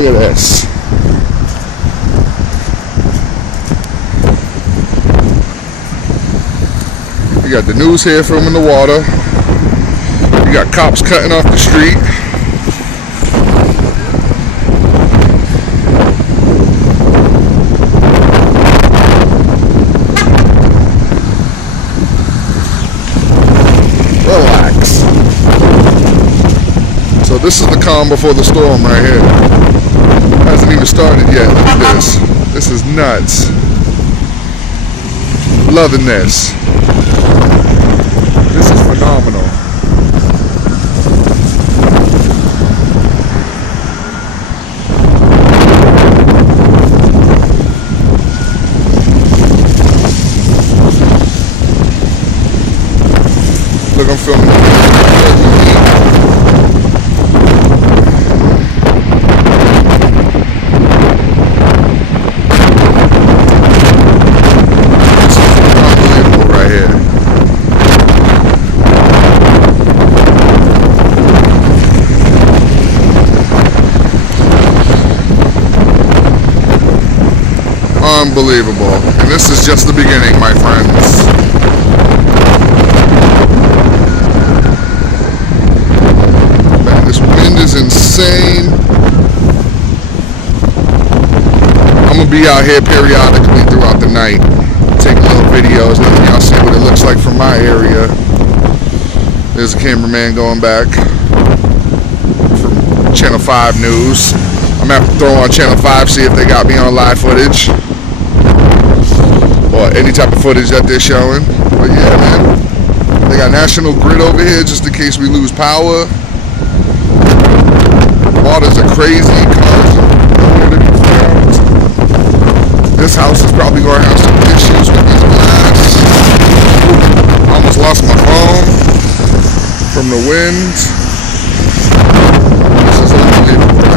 Look at this. You got the news here filming the water. You got cops cutting off the street. Relax. So this is the calm before the storm right here. Hasn't even started yet. Look at this. This is nuts. Loving this. This is phenomenal. Look, I'm filming. Unbelievable. And this is just the beginning, my friends. Man, this wind is insane. I'm gonna be out here periodically throughout the night, taking little videos, letting y'all see what it looks like from my area. There's a cameraman going back from Channel 5 News. I'm gonna have to throw on Channel 5, see if they got me on live footage or any type of footage that they're showing. But yeah, man, they got National Grid over here just in case we lose power. Waters are crazy, cars are nowhere to be found. This house is probably gonna have some issues with this glass. I almost lost my phone from the wind.